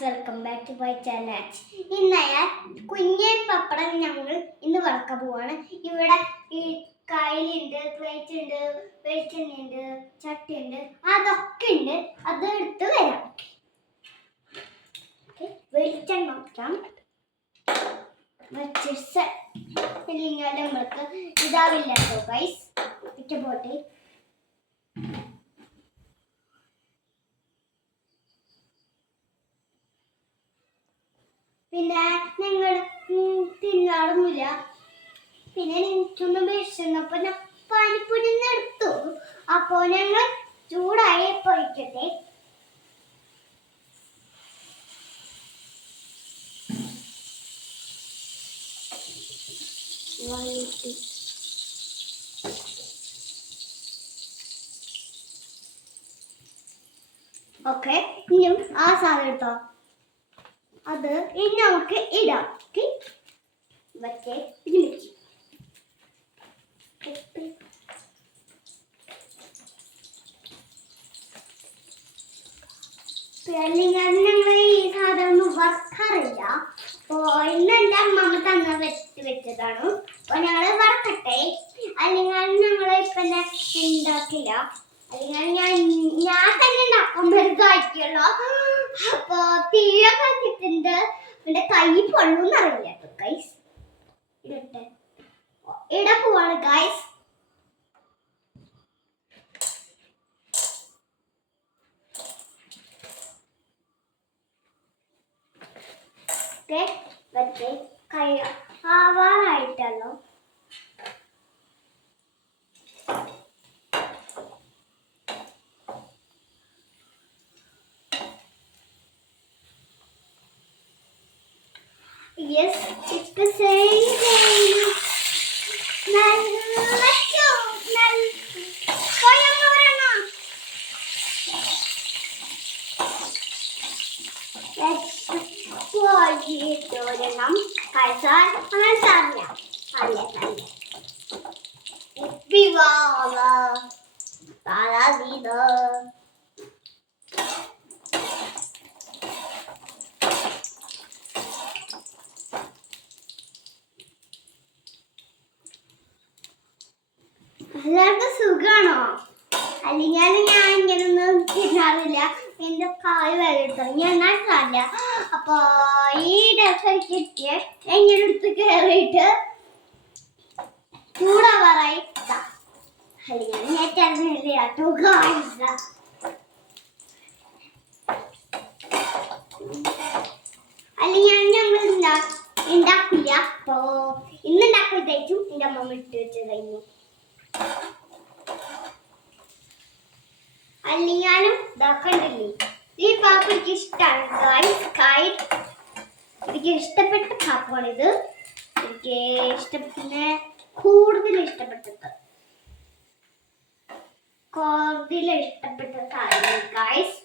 Welcome back to my channel. ഇന്ന് കുഞ്ഞൻ പപ്പടം ഞങ്ങൾ ഇന്ന് വറക്കാൻ പോവാണ്. ഇവിടെ ഈ കയ്യിലുണ്ട്, പ്ലേറ്റ് ഉണ്ട്, വെളിച്ചെണ്ണ ഉണ്ട്, ചട്ടി ഉണ്ട്, അതൊക്കെ ഉണ്ട്. അത് എടുത്ത് വരാം. വെളിച്ചെണ്ണ നോക്കാം ഇല്ലെങ്കിൽ നമ്മൾക്ക് ഇതാവില്ല ഗൈസ്. ഇട്ട് പോട്ടെ. പിന്നെ നിങ്ങൾ തിന്നാറൊന്നുമില്ല. പിന്നെ എനിക്കൊന്നും വിശന്നപ്പോ ഞാൻ പാനിപ്പൊടി എടുത്തു. അപ്പോ ഞങ്ങൾ ചൂടായി പൊരിക്കട്ടെ. ഓക്കെ, ഇനിയും ആ സാധനം എടുത്തോ. അത് ഇനി നമുക്ക് ഇടാം. മറ്റേ ഇതിലേക്ക് ഞങ്ങൾ ഈ സാധനം ഒന്നും വറക്കാറില്ല. അപ്പോ ഇന്ന് എൻ്റെ അമ്മമ്മ തന്ന വെച്ചതാണ്. അപ്പൊ ഞങ്ങൾ വറക്കട്ടെ. അല്ലെങ്കിൽ ഞങ്ങൾ ഇപ്പൊ ഉണ്ടാക്കില്ല. അല്ലെങ്കിൽ ഞാൻ തന്നെ ഉണ്ടാക്കുമ്പോഴായിരിക്കുമല്ലോ. അപ്പൊ തീയൊക്കെ വെച്ചിട്ടുണ്ട്. എന്റെ കൈ പൊള്ളൂന്ന് അറിയില്ല ഗൈസ്. ഇടട്ടെ, ഇടാൻ പോവാണ് ഗൈസ്. മറ്റേ കൈ ആവാറായിട്ടല്ലോ. Yes, it's the same thing. എല്ലാവർക്കും സുഖാണോ? അല്ലെങ്കിൽ ഞാൻ ഇങ്ങനൊന്നും തിന്നാറില്ല. എന്റെ കായ് വരെടുത്തു ഞാൻ നട്ടില്ല. അപ്പൊ ഈ ഡ്രസ് കിട്ടിയ എങ്ങനെ എടുത്ത് കയറിയിട്ട് ചൂടാവാറായി. അല്ലെങ്കിൽ ഞാൻ ചേർന്നില്ല. അല്ലെങ്കിൽ ഞങ്ങൾ ഉണ്ടാക്കില്ല. അപ്പൊ ഇന്ന് ഉണ്ടാക്കിയതായിട്ടും എന്റെ അമ്മ ഇട്ട് വെച്ച് കഴിഞ്ഞു. അല്ലിങ്ങാനും ഇതാക്കണ്ടില്ലേ. ഈ പാപ്പ എനിക്ക് ഇഷ്ടമാണ്. എനിക്ക് ഇഷ്ടപ്പെട്ട പാപ്പാണിത്. എനിക്ക് പിന്നെ കൂടുതൽ ഇഷ്ടപ്പെട്ട സാധനം ഗൈസ്.